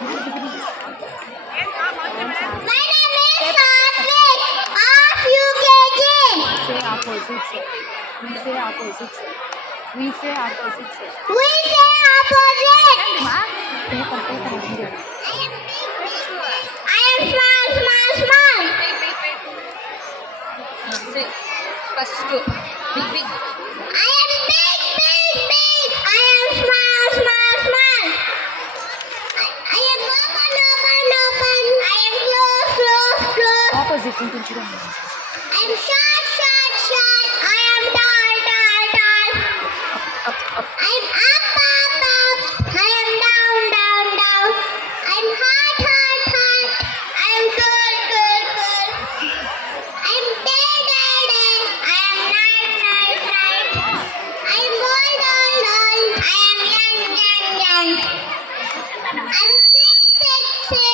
My name is Satvik of UKG. Say opposites. We say opposites. We say opposites. We say opposite. Paper, paper, video. I am small, small, small. Say first two. Big, big. I am big, big, big. I am small, small, small. I am open, open, open. I am close, close, close. Opposites ఉంటుంది చూడండి. I am short, short, short. I am tall, tall, tall. I am up, up, up. I am down, down, down. I am hot, hot, hot. I am cold, cold, cold. I am day, day, day. I am night, night, night. I am old, old, old. I am young, young, young. I am sick, sick, sick.